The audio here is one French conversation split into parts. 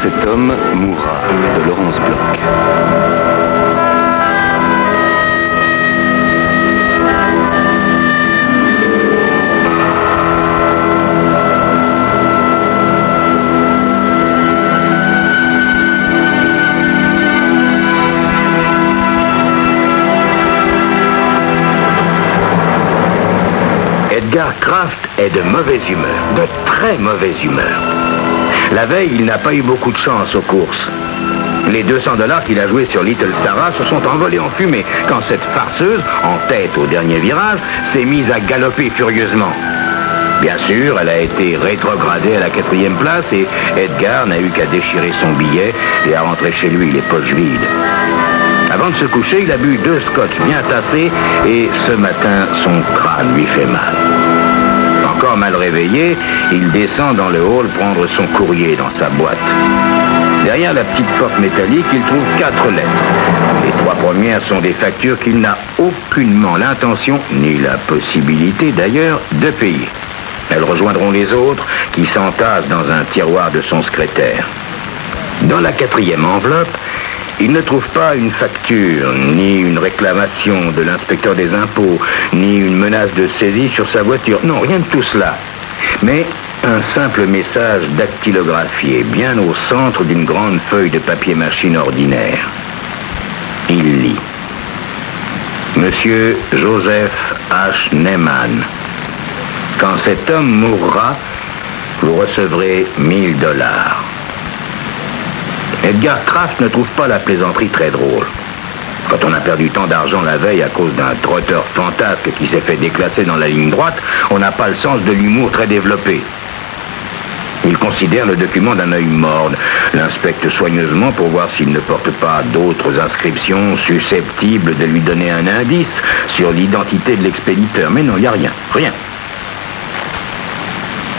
Quand cet homme mourra, de Laurence Bloch. Edgar Kraft est de mauvaise humeur, de très mauvaise humeur. La veille, il n'a pas eu beaucoup de chance aux courses. Les $200 qu'il a joués sur Little Sarah se sont envolés en fumée quand cette farceuse, en tête au dernier virage, s'est mise à galoper furieusement. Bien sûr, elle a été rétrogradée à la 4e place et Edgar n'a eu qu'à déchirer son billet et à rentrer chez lui les poches vides. Avant de se coucher, il a bu 2 scotch bien tassés et ce matin, son crâne lui fait mal. Encore mal réveillé, il descend dans le hall prendre son courrier dans sa boîte. Derrière la petite porte métallique, il trouve 4 lettres. Les 3 premières sont des factures qu'il n'a aucunement l'intention, ni la possibilité d'ailleurs, de payer. Elles rejoindront les autres qui s'entassent dans un tiroir de son secrétaire. Dans la 4e enveloppe, il ne trouve pas une facture, ni une réclamation de l'inspecteur des impôts, ni une menace de saisie sur sa voiture. Non, rien de tout cela. Mais un simple message dactylographié, bien au centre d'une grande feuille de papier machine ordinaire. Il lit. Monsieur Joseph H. Neyman, quand cet homme mourra, vous recevrez $1000. Edgar Kraft ne trouve pas la plaisanterie très drôle. Quand on a perdu tant d'argent la veille à cause d'un trotteur fantasque qui s'est fait déclasser dans la ligne droite, on n'a pas le sens de l'humour très développé. Il considère le document d'un œil morne, l'inspecte soigneusement pour voir s'il ne porte pas d'autres inscriptions susceptibles de lui donner un indice sur l'identité de l'expéditeur. Mais non, il n'y a rien, rien.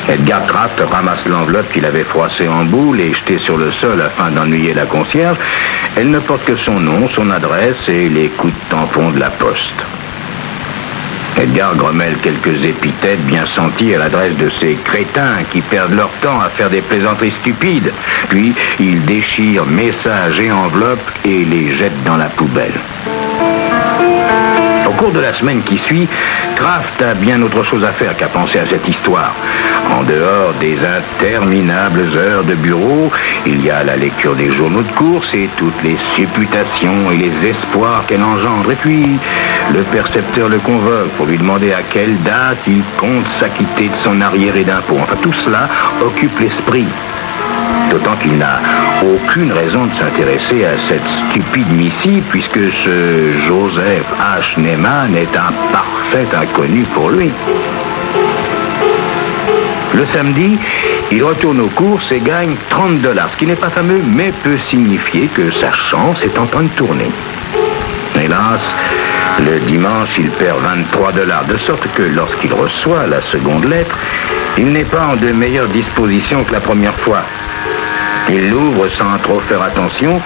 Edgar Kraft ramasse l'enveloppe qu'il avait froissée en boule et jetée sur le sol afin d'ennuyer la concierge. Elle ne porte que son nom, son adresse et les coups de tampon de la poste. Edgar grommelle quelques épithètes bien senties à l'adresse de ces crétins qui perdent leur temps à faire des plaisanteries stupides. Puis il déchire messages et enveloppes et les jette dans la poubelle. Au cours de la semaine qui suit, Kraft a bien autre chose à faire qu'à penser à cette histoire. En dehors des interminables heures de bureau, il y a la lecture des journaux de course et toutes les supputations et les espoirs qu'elle engendre. Et puis, le percepteur le convoque pour lui demander à quelle date il compte s'acquitter de son arriéré d'impôt. Enfin, tout cela occupe l'esprit. D'autant qu'il n'a aucune raison de s'intéresser à cette stupide missive puisque ce Joseph H. Neyman est un parfait inconnu pour lui. Le samedi, il retourne aux courses et gagne $30, ce qui n'est pas fameux, mais peut signifier que sa chance est en train de tourner. Hélas, le dimanche, il perd $23, de sorte que lorsqu'il reçoit la seconde lettre, il n'est pas en de meilleures dispositions que la première fois. Il l'ouvre sans trop faire attention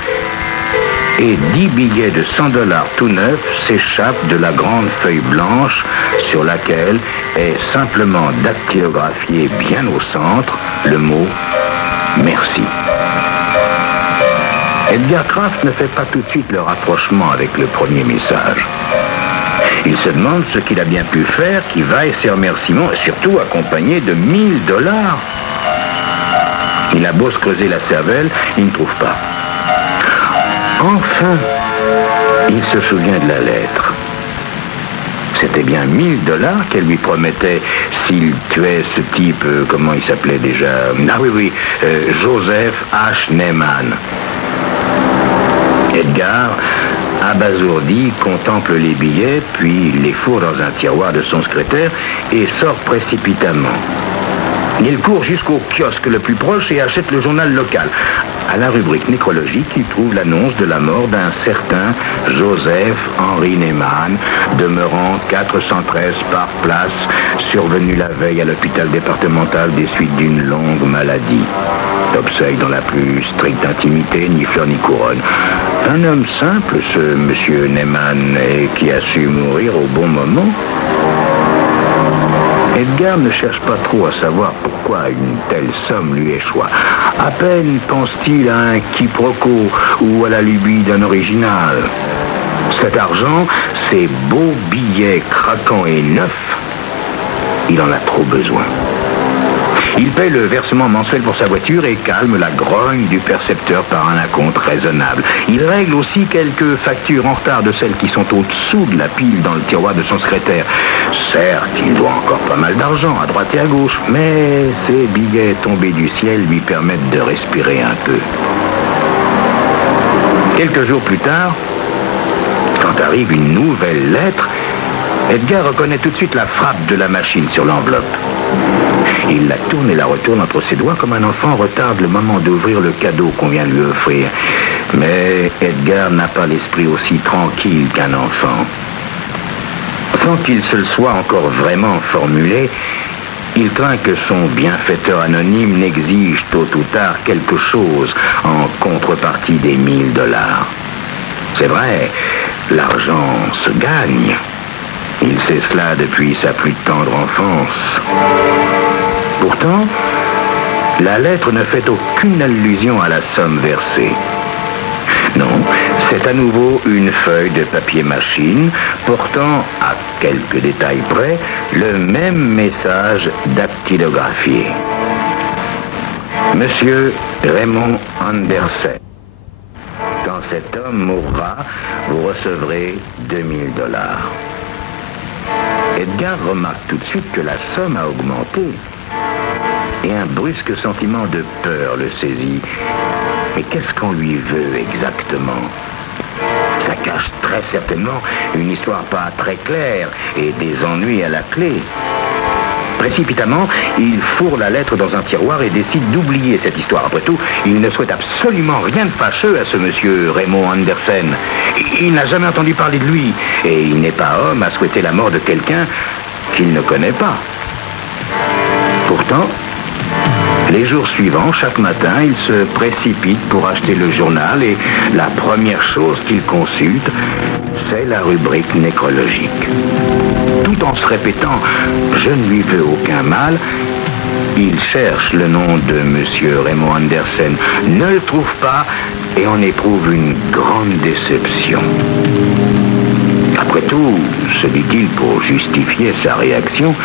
et 10 billets de $100 tout neufs s'échappent de la grande feuille blanche sur laquelle est simplement dactylographié bien au centre le mot « Merci ». Edgar Kraft ne fait pas tout de suite le rapprochement avec le premier message. Il se demande ce qu'il a bien pu faire qui vaille ces remerciements, et surtout accompagné de $1000. Il a beau se creuser la cervelle, il ne trouve pas. Enfin, il se souvient de la lettre. C'était bien $1000 qu'elle lui promettait s'il tuait ce type, comment il s'appelait déjà? Ah oui, Joseph H. Neyman. Edgar, abasourdi, contemple les billets, puis les fourre dans un tiroir de son secrétaire et sort précipitamment. Il court jusqu'au kiosque le plus proche et achète le journal local. À la rubrique nécrologique, il trouve l'annonce de la mort d'un certain Joseph Henry Neyman, demeurant 413 par place, survenu la veille à l'hôpital départemental des suites d'une longue maladie. Obsèque dans la plus stricte intimité, ni fleur ni couronne. Un homme simple, ce monsieur Neyman, et qui a su mourir au bon moment. Edgar ne cherche pas trop à savoir pourquoi une telle somme lui échoit. À peine pense-t-il à un quiproquo ou à la lubie d'un original. Cet argent, ces beaux billets craquants et neufs, il en a trop besoin. Il paie le versement mensuel pour sa voiture et calme la grogne du percepteur par un acompte raisonnable. Il règle aussi quelques factures en retard de celles qui sont au-dessous de la pile dans le tiroir de son secrétaire. Certes, il doit encore pas mal d'argent à droite et à gauche, mais ces billets tombés du ciel lui permettent de respirer un peu. Quelques jours plus tard, quand arrive une nouvelle lettre, Edgar reconnaît tout de suite la frappe de la machine sur l'enveloppe. Il la tourne et la retourne entre ses doigts comme un enfant retarde le moment d'ouvrir le cadeau qu'on vient lui offrir. Mais Edgar n'a pas l'esprit aussi tranquille qu'un enfant. Sans qu'il se le soit encore vraiment formulé, il craint que son bienfaiteur anonyme n'exige tôt ou tard quelque chose en contrepartie des $1000. C'est vrai, l'argent se gagne. Il sait cela depuis sa plus tendre enfance. Pourtant, la lettre ne fait aucune allusion à la somme versée. Non, c'est à nouveau une feuille de papier machine portant, à quelques détails près, le même message dactylographié. Monsieur Raymond Andersen, quand cet homme mourra, vous recevrez $2000. Edgar remarque tout de suite que la somme a augmenté. Et un brusque sentiment de peur le saisit. Mais qu'est-ce qu'on lui veut exactement? Ça cache très certainement une histoire pas très claire et des ennuis à la clé. Précipitamment, il fourre la lettre dans un tiroir et décide d'oublier cette histoire. Après tout, il ne souhaite absolument rien de fâcheux à ce monsieur Raymond Andersen. Il n'a jamais entendu parler de lui et il n'est pas homme à souhaiter la mort de quelqu'un qu'il ne connaît pas. Pourtant, les jours suivants, chaque matin, il se précipite pour acheter le journal et la première chose qu'il consulte, c'est la rubrique nécrologique. Tout en se répétant « Je ne lui veux aucun mal », il cherche le nom de monsieur Raymond Andersen, ne le trouve pas et en éprouve une grande déception. Après tout, se dit-il pour justifier sa réaction,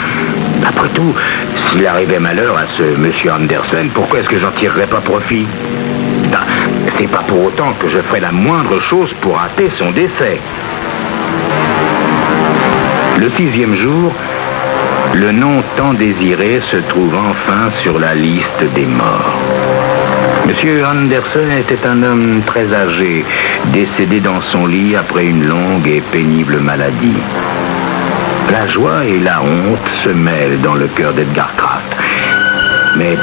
après tout, s'il arrivait malheur à ce monsieur Andersen, pourquoi est-ce que j'en tirerais pas profit? C'est pas pour autant que je ferai la moindre chose pour hâter son décès. Le 6e jour, le nom tant désiré se trouve enfin sur la liste des morts. Monsieur Andersen était un homme très âgé, décédé dans son lit après une longue et pénible maladie. La joie et la honte se mêlent dans le cœur d'Edgar Kraft. Mais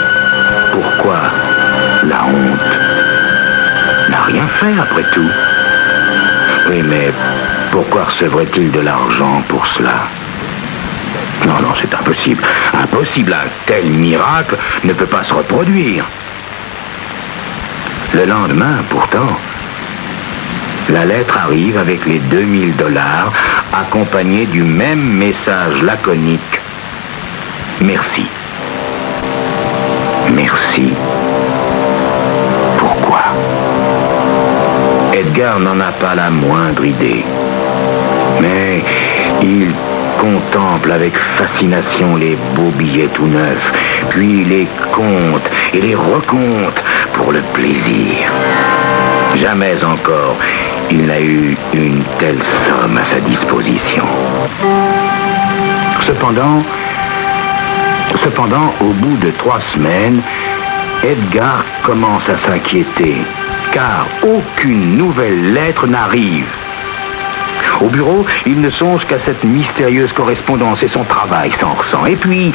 pourquoi la honte? N'a rien fait après tout. Oui, mais pourquoi recevrait-il de l'argent pour cela? Non, non, c'est impossible. Impossible, un tel miracle ne peut pas se reproduire. Le lendemain, pourtant, la lettre arrive avec les $2000, accompagnée du même message laconique. Merci. Merci. Pourquoi? Edgar n'en a pas la moindre idée. Mais il contemple avec fascination les beaux billets tout neufs, puis les compte et les recompte pour le plaisir. Jamais encore il n'a eu une telle somme à sa disposition. Cependant, au bout de 3 semaines, Edgar commence à s'inquiéter, car aucune nouvelle lettre n'arrive. Au bureau, il ne songe qu'à cette mystérieuse correspondance et son travail s'en ressent. Et puis,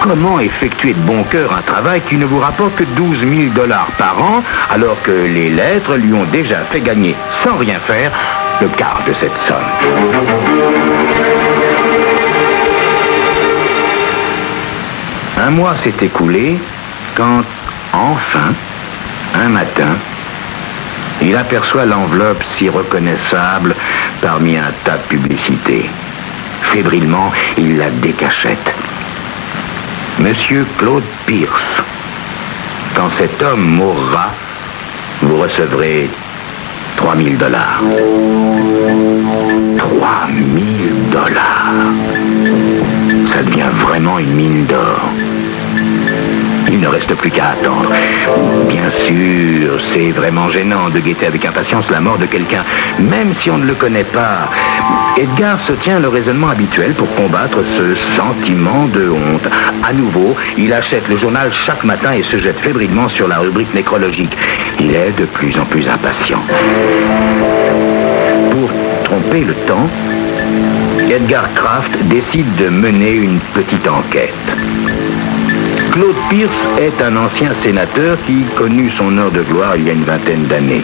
comment effectuer de bon cœur un travail qui ne vous rapporte que $12 000 par an, alors que les lettres lui ont déjà fait gagner, sans rien faire, le quart de cette somme? Un mois s'est écoulé quand, enfin, un matin, il aperçoit l'enveloppe si reconnaissable parmi un tas de publicités. Fébrilement, il la décachette. Monsieur Claude Pierce. Quand cet homme mourra, vous recevrez $3000. $3000. Ça devient vraiment une mine d'or. Il ne reste plus qu'à attendre. Bien sûr, c'est vraiment gênant de guetter avec impatience la mort de quelqu'un, même si on ne le connaît pas. Edgar se tient le raisonnement habituel pour combattre ce sentiment de honte. À nouveau, il achète le journal chaque matin et se jette fébrilement sur la rubrique nécrologique. Il est de plus en plus impatient. Pour tromper le temps, Edgar Kraft décide de mener une petite enquête. Claude Pierce est un ancien sénateur qui connut son heure de gloire il y a une vingtaine d'années.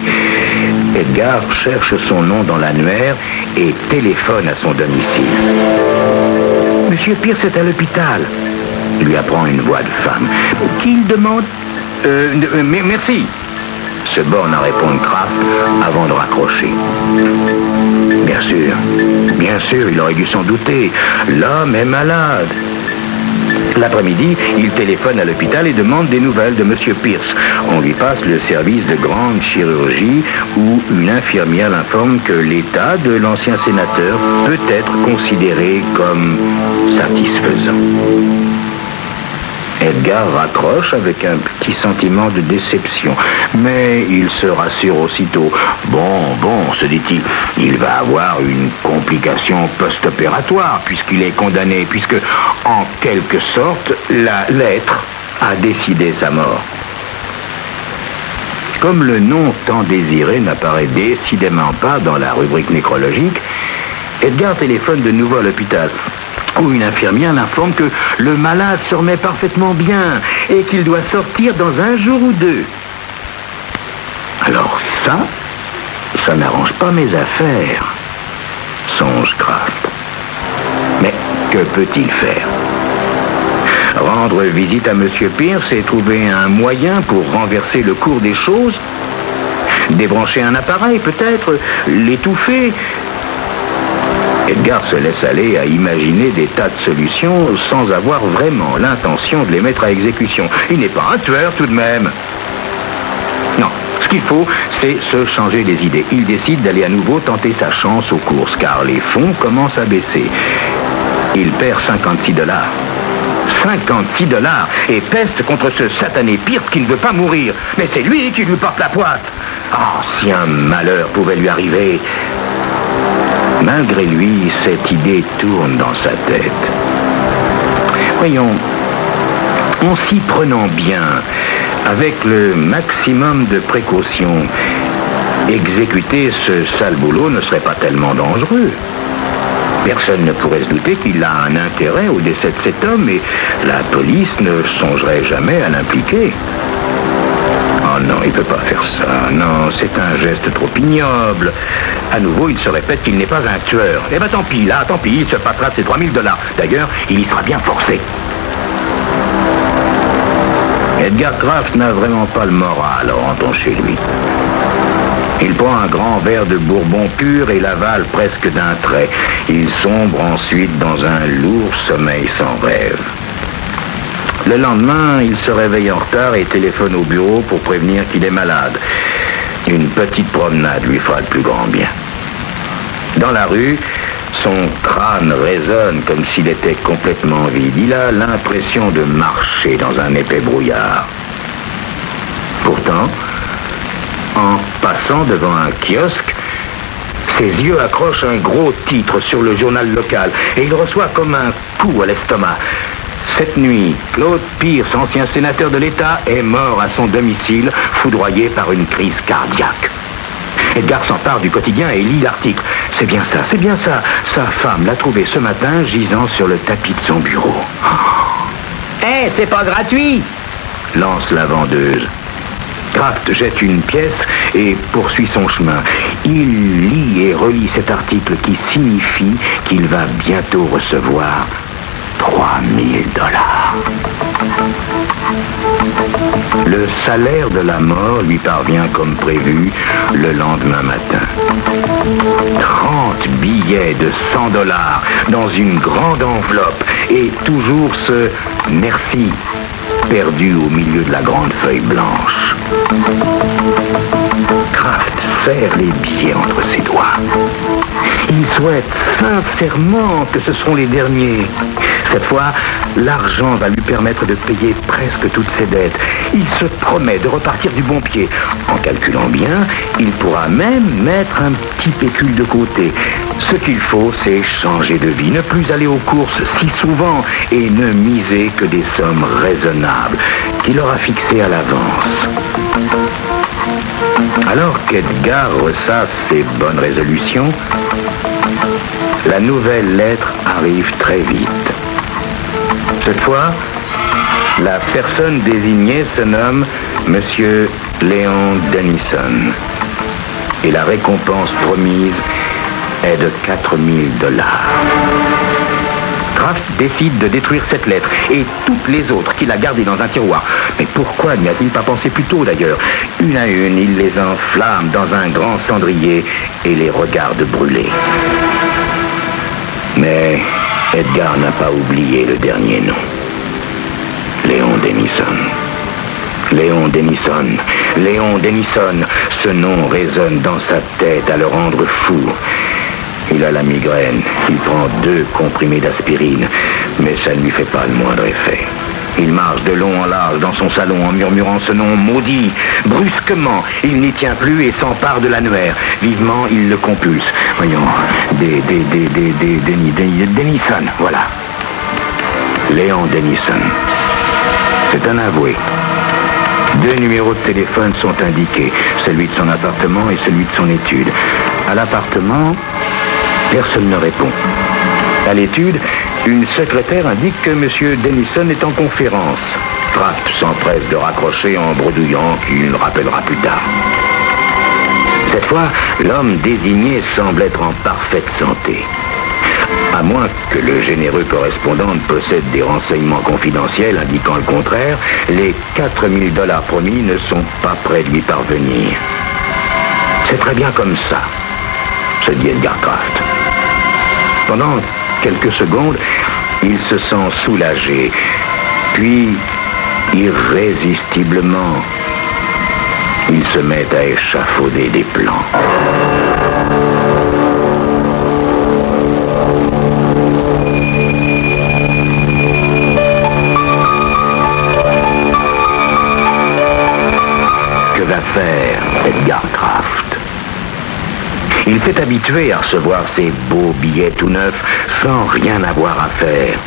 Edgar cherche son nom dans l'annuaire et téléphone à son domicile. Monsieur Pierce est à l'hôpital, lui apprend une voix de femme. Qu'il demande merci, se borne à répondre Kraft avant de raccrocher. Bien sûr, il aurait dû s'en douter. L'homme est malade. L'après-midi, il téléphone à l'hôpital et demande des nouvelles de M. Pierce. On lui passe le service de grande chirurgie où une infirmière l'informe que l'état de l'ancien sénateur peut être considéré comme satisfaisant. Edgar raccroche avec un petit sentiment de déception, mais il se rassure aussitôt. Bon, se dit-il, il va avoir une complication post-opératoire puisqu'il est condamné, puisque, en quelque sorte, la lettre a décidé sa mort. Comme le nom tant désiré n'apparaît décidément pas dans la rubrique nécrologique, Edgar téléphone de nouveau à l'hôpital, où une infirmière l'informe que le malade se remet parfaitement bien et qu'il doit sortir dans un jour ou deux. Alors ça n'arrange pas mes affaires, songe Kraft. Mais que peut-il faire? Rendre visite à M. Pierce et trouver un moyen pour renverser le cours des choses? Débrancher un appareil, peut-être? L'étouffer? Edgar se laisse aller à imaginer des tas de solutions sans avoir vraiment l'intention de les mettre à exécution. Il n'est pas un tueur tout de même. Non, ce qu'il faut, c'est se changer les idées. Il décide d'aller à nouveau tenter sa chance aux courses, car les fonds commencent à baisser. Il perd $56. $56 et peste contre ce satané Pierce qui ne veut pas mourir. Mais c'est lui qui lui porte la poisse. Oh, si un malheur pouvait lui arriver... Malgré lui, cette idée tourne dans sa tête. Voyons, en s'y prenant bien, avec le maximum de précautions, exécuter ce sale boulot ne serait pas tellement dangereux. Personne ne pourrait se douter qu'il a un intérêt au décès de cet homme et la police ne songerait jamais à l'impliquer. Oh non, il ne peut pas faire ça. Non, c'est un geste trop ignoble. À nouveau, il se répète qu'il n'est pas un tueur. Eh ben tant pis, il se passera de ses $3000. D'ailleurs, il y sera bien forcé. Edgar Kraft n'a vraiment pas le moral en rentrant chez lui. Il prend un grand verre de bourbon pur et l'avale presque d'un trait. Il sombre ensuite dans un lourd sommeil sans rêve. Le lendemain, il se réveille en retard et téléphone au bureau pour prévenir qu'il est malade. Une petite promenade lui fera le plus grand bien. Dans la rue, son crâne résonne comme s'il était complètement vide. Il a l'impression de marcher dans un épais brouillard. Pourtant, en passant devant un kiosque, ses yeux accrochent un gros titre sur le journal local et il reçoit comme un coup à l'estomac. Cette nuit, Claude Pierce, ancien sénateur de l'État, est mort à son domicile, foudroyé par une crise cardiaque. Edgar s'empare du quotidien et lit l'article. C'est bien ça. Sa femme l'a trouvé ce matin gisant sur le tapis de son bureau. C'est pas gratuit, lance la vendeuse. Kraft jette une pièce et poursuit son chemin. Il lit et relit cet article qui signifie qu'il va bientôt recevoir $3000. Le salaire de la mort lui parvient comme prévu le lendemain matin. 30 billets de $100 dans une grande enveloppe et toujours ce merci perdu au milieu de la grande feuille blanche. Kraft serre les billets entre ses doigts. Il souhaite sincèrement que ce seront les derniers. Cette fois, l'argent va lui permettre de payer presque toutes ses dettes. Il se promet de repartir du bon pied. En calculant bien, il pourra même mettre un petit pécule de côté. Ce qu'il faut, c'est changer de vie, ne plus aller aux courses si souvent et ne miser que des sommes raisonnables qu'il aura fixées à l'avance. Alors qu'Edgar ressasse ses bonnes résolutions, la nouvelle lettre arrive très vite. Cette fois, la personne désignée se nomme Monsieur Léon Denison. Et la récompense promise est de 4 000 $. Kraft décide de détruire cette lettre et toutes les autres qu'il a gardées dans un tiroir. Mais pourquoi n'y a-t-il pas pensé plus tôt d'ailleurs? Une à une, il les enflamme dans un grand cendrier et les regarde brûler. Mais Edgar n'a pas oublié le dernier nom. Léon Denison. Léon Denison. Léon Denison. Ce nom résonne dans sa tête à le rendre fou. Il a la migraine. Il prend 2 comprimés d'aspirine. Mais ça ne lui fait pas le moindre effet. Il marche de long en large dans son salon en murmurant ce nom maudit. Brusquement, il n'y tient plus et s'empare de l'annuaire. Vivement, il le compulse. Voyons, Denison, voilà. Léon Denison. C'est un avoué. 2 numéros de téléphone sont indiqués, celui de son appartement et celui de son étude. À l'appartement, personne ne répond. À l'étude, une secrétaire indique que M. Denison est en conférence. Kraft s'empresse de raccrocher en bredouillant qu'il le rappellera plus tard. Cette fois, l'homme désigné semble être en parfaite santé. À moins que le généreux correspondant ne possède des renseignements confidentiels indiquant le contraire, les 4 000 $ promis ne sont pas près de lui parvenir. C'est très bien comme ça, se dit Edgar Kraft. Pendant quelques secondes, il se sent soulagé, puis, irrésistiblement, il se met à échafauder des plans. Que va faire Edgar Kraft? Il s'est habitué à recevoir ces beaux billets tout neufs sans rien avoir à faire.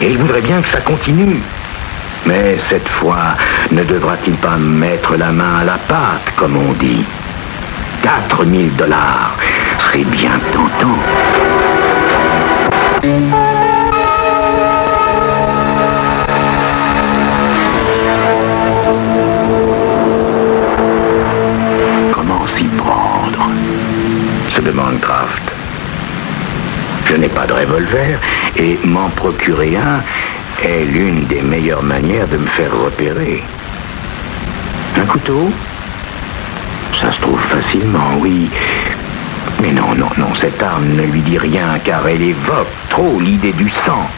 Et il voudrait bien que ça continue. Mais cette fois, ne devra-t-il pas mettre la main à la pâte, comme on dit? 4 000 $ serait bien tentant. Comment s'y prendre? Se demande Kraft. Je n'ai pas de revolver et m'en procurer un est l'une des meilleures manières de me faire repérer. Un couteau? Ça se trouve facilement, oui. Mais non, cette arme ne lui dit rien car elle évoque trop l'idée du sang.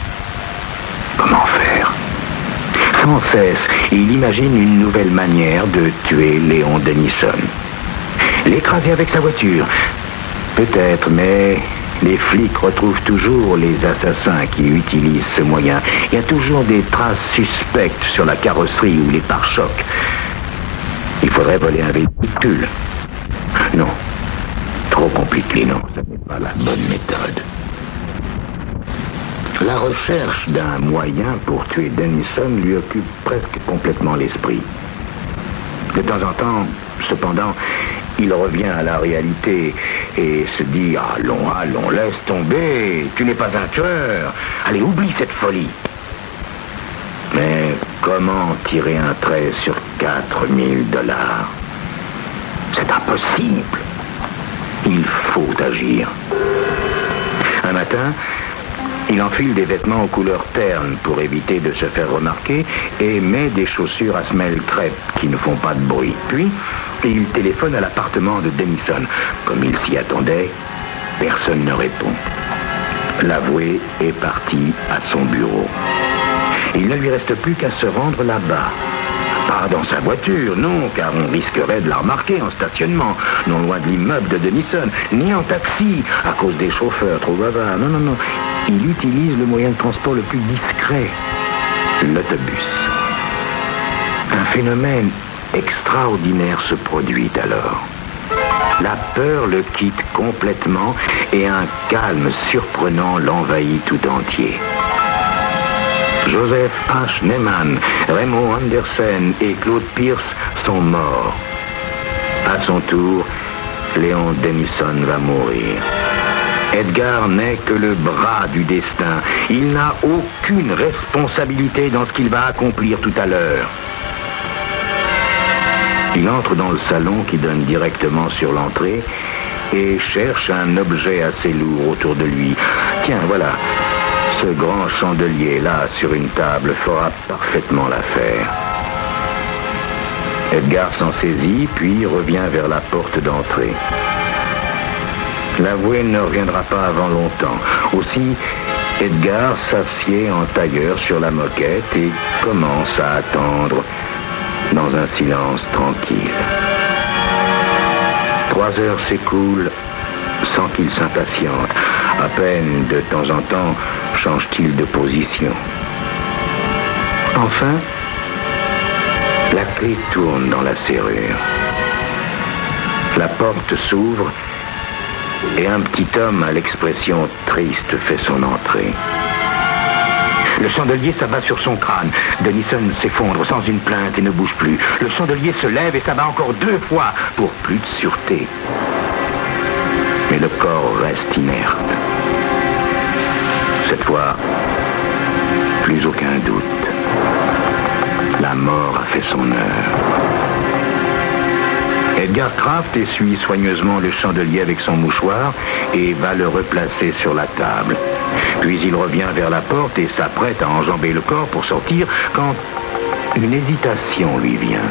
Comment faire? Sans cesse, il imagine une nouvelle manière de tuer Léon Denison. L'écraser avec sa voiture? Peut-être, mais les flics retrouvent toujours les assassins qui utilisent ce moyen. Il y a toujours des traces suspectes sur la carrosserie ou les pare-chocs. Il faudrait voler un véhicule. Non. Trop compliqué, non. Ce n'est pas la bonne méthode. La recherche d'un moyen pour tuer Denison lui occupe presque complètement l'esprit. De temps en temps, cependant, il revient à la réalité et se dit « Allons, laisse tomber, tu n'es pas un tueur. Allez, oublie cette folie. » Mais comment tirer un trait sur 4 000 $? C'est impossible. Il faut agir. Un matin, il enfile des vêtements aux couleurs ternes pour éviter de se faire remarquer et met des chaussures à semelles crêpes qui ne font pas de bruit. Puis, il téléphone à l'appartement de Denison. Comme il s'y attendait, personne ne répond. L'avoué est parti à son bureau. Il ne lui reste plus qu'à se rendre là-bas. Pas dans sa voiture, non, car on risquerait de la remarquer en stationnement, non loin de l'immeuble de Denison, ni en taxi, à cause des chauffeurs trop bavards. Non, non, non. Il utilise le moyen de transport le plus discret, l'autobus. Un phénomène extraordinaire se produit alors. La peur le quitte complètement et un calme surprenant l'envahit tout entier. Joseph H. Neyman, Raymond Anderson et Claude Pierce sont morts. À son tour, Léon Denison va mourir. Edgar n'est que le bras du destin. Il n'a aucune responsabilité dans ce qu'il va accomplir tout à l'heure. Il entre dans le salon qui donne directement sur l'entrée et cherche un objet assez lourd autour de lui. Tiens, voilà. Ce grand chandelier là sur une table fera parfaitement l'affaire. Edgar s'en saisit puis revient vers la porte d'entrée. L'avoué ne reviendra pas avant longtemps. Aussi, Edgar s'assied en tailleur sur la moquette et commence à attendre dans un silence tranquille. 3 heures s'écoulent sans qu'il s'impatiente. À peine de temps en temps change-t-il de position. Enfin, la clé tourne dans la serrure. La porte s'ouvre et un petit homme à l'expression triste fait son entrée. Le chandelier s'abat sur son crâne. Denison s'effondre sans une plainte et ne bouge plus. Le chandelier se lève et s'abat encore 2 fois pour plus de sûreté. Mais le corps reste inerte. Cette fois, plus aucun doute. La mort a fait son heure. Edgar Kraft essuie soigneusement le chandelier avec son mouchoir et va le replacer sur la table. Puis il revient vers la porte et s'apprête à enjamber le corps pour sortir quand une hésitation lui vient.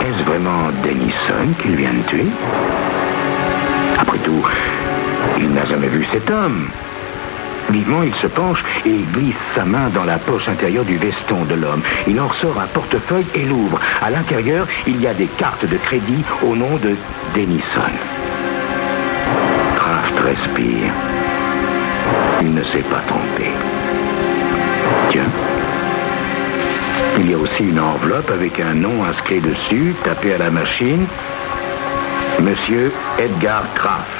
Est-ce vraiment Denison qu'il vient de tuer? Après tout, il n'a jamais vu cet homme. Vivement, il se penche et glisse sa main dans la poche intérieure du veston de l'homme. Il en ressort un portefeuille et l'ouvre. À l'intérieur, il y a des cartes de crédit au nom de Denison. Kraft respire. Il ne s'est pas trompé. Tiens. Il y a aussi une enveloppe avec un nom inscrit dessus, tapé à la machine. Monsieur Edgar Kraft.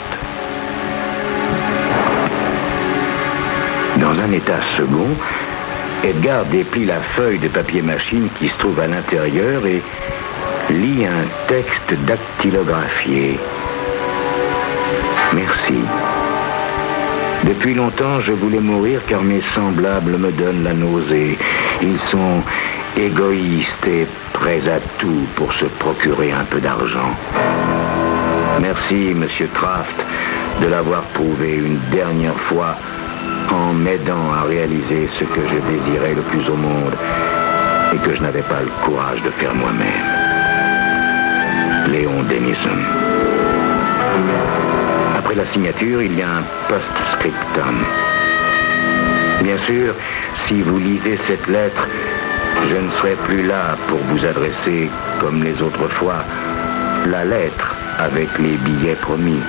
Dans un état second, Edgar déplie la feuille de papier machine qui se trouve à l'intérieur et lit un texte dactylographié. Merci. Depuis longtemps, je voulais mourir car mes semblables me donnent la nausée. Ils sont égoïstes et prêts à tout pour se procurer un peu d'argent. Merci, Monsieur Kraft, de l'avoir prouvé une dernière fois en m'aidant à réaliser ce que je désirais le plus au monde et que je n'avais pas le courage de faire moi-même. Léon Denison. Après la signature, il y a un post-scriptum. Bien sûr, si vous lisez cette lettre, je ne serai plus là pour vous adresser, comme les autres fois, la lettre avec les billets promis.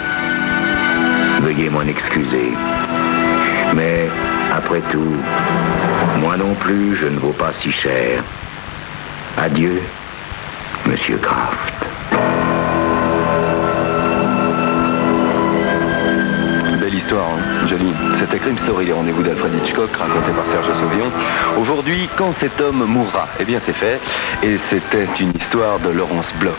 Veuillez m'en excuser. Mais, après tout, moi non plus, je ne vaux pas si cher. Adieu, Monsieur Kraft. Belle histoire, hein, jolie. C'était Crime Story, les rendez-vous d'Alfred Hitchcock, raconté par Serge Sauvion. Aujourd'hui, quand cet homme mourra, eh bien c'est fait. Et c'était une histoire de Laurence Bloch.